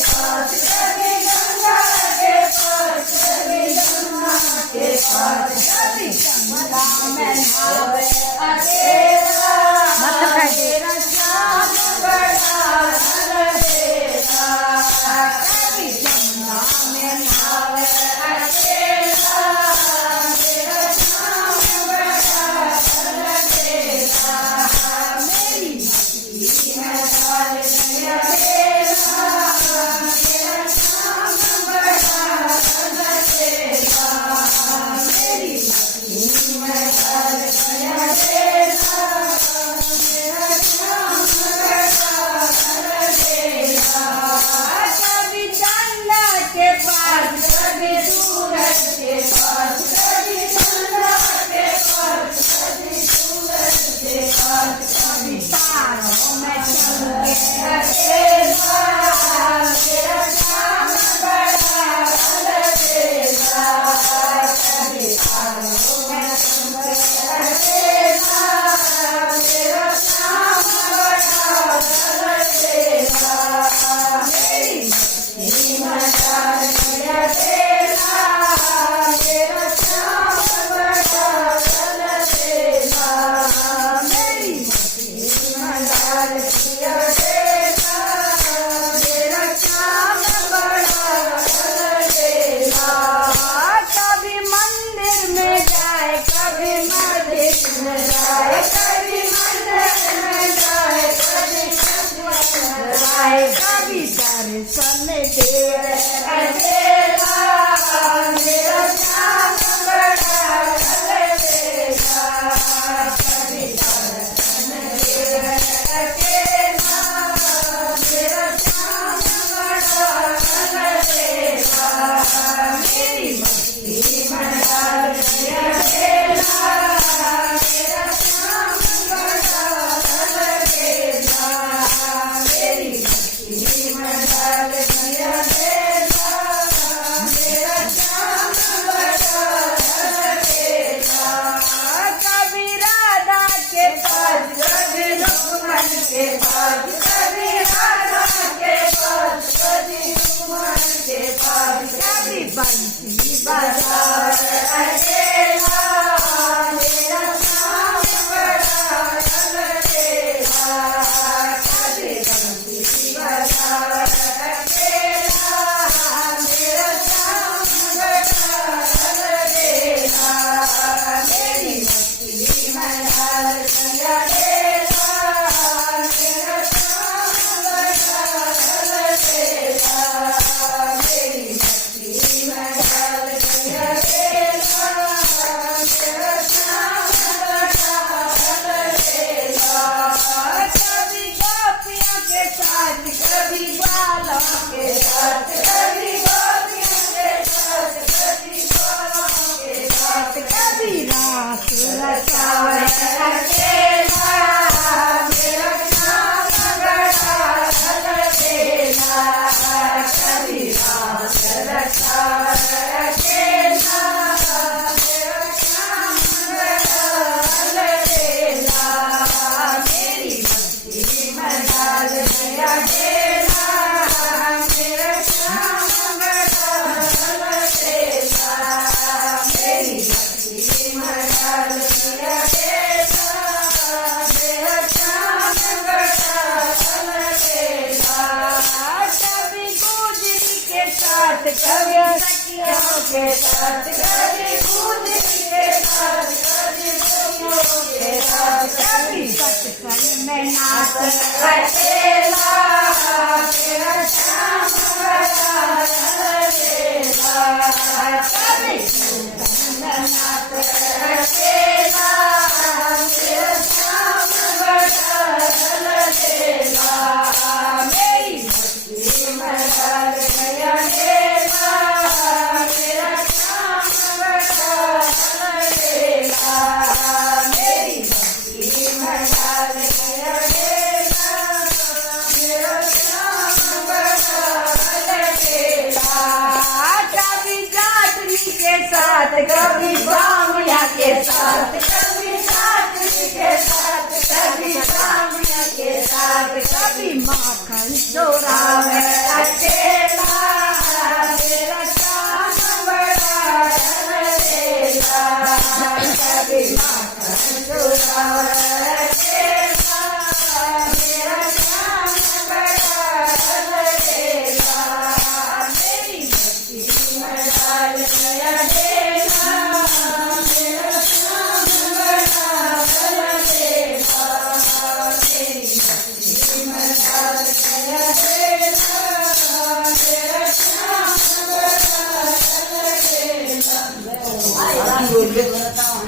पास, कभी गंगा के पास, कभी यमुना के पास, कभी यमुना में नहावे अकेला। मेरा श्याम बड़ा रंगेला, कभी यमुना में नहावे अकेला। मेरा श्याम बड़ा रंगेला, मेरी मस्ती में डाल गया बेला। मेरा श्याम बड़ा रंगेला, मेरी मस्ती में डाल गया बेला। मेरा श्याम बड़ा रंगेला, कभी चंदा के पास, कभी सूरज के पास, कभी चंदा के पास, कभी सूरज के पास, कभी तारों में चल के अकेला। मेरा श्याम बड़ा रंगेला, कभी तारों में चल के अकेला। मेरा श्याम बड़ा रंगेला, मेरी मस्ती में डाल गया बेला। मेरा श्याम बड़ा रंगेला, मेरी मस्ती में डाल गया बेला। मेरा श्याम बड़ा रंगेला, कभी मंदिर में जाए, कभी मस्जिद में जाए, कभी मंदिर में जाए, कभी मस्जिद में जाए, कभी दर्शन देव अकेला। मेरा श्याम बड़ा रंगेला, कभी दर्शन देव अकेला। मेरा श्याम बड़ा रंगेला, मेरी मस्ती में डाल गया बेला। मेरा श्याम बड़ा रंगेला, मेरी मस्ती में डाल गया बेला। मेरा श्याम बड़ा रंगेला, कभी राधा के पास, कभी लक्ष्मण के पास, कभी राधा के पास, कभी लक्ष्मण के पास, कभी बंसी बजाए अकेला। मेरा श्याम बड़ा रंगेला, कभी बंसी बजाए अकेला। मेरा श्याम बड़ा रंगेला, मेरी मस्ती में डाल गया बेला। मेरा श्याम बड़ा रंगेला, मेरी मस्ती में डाल गया बेला। मेरा श्याम बड़ा रंगेला, कभी गोपियों के साथ, कभी बालों के साथ, कभी गोपियों के साथ, कभी बालों के साथ, कभी रास रचाए अकेला। मेरा श्याम बड़ा रंगेला, कभी रास रचाए अकेला। मेरा श्याम बड़ा रंगेला, मेरी मस्ती में डाल गया बेला। मेरा श्याम बड़ा रंगेला, मेरी मस्ती में डाल गया बेला। मेरा श्याम बड़ा रंगेला, कभी गुजरी के साथ, कभी सखियों के साथ, कभी गुजरी के साथ, कभी सखियों के साथ, कभी सत्संग में नाच अकेला। मेरा श्याम बड़ा रंगेला, कभी सत्संग में नाच अकेला। मेरा श्याम बड़ा रंगेला, मेरी मस्ती में डाल गया बेला। मेरा श्याम बड़ा रंगेला, मेरी मस्ती में डाल गया बेला। मेरा श्याम बड़ा रंगेला, कभी जातरी के साथ, कभी ब्राह्मणिया के साथ, कभी जातरी के साथ, कभी ब्राह्मणिया के साथ, कभी माखन चोरा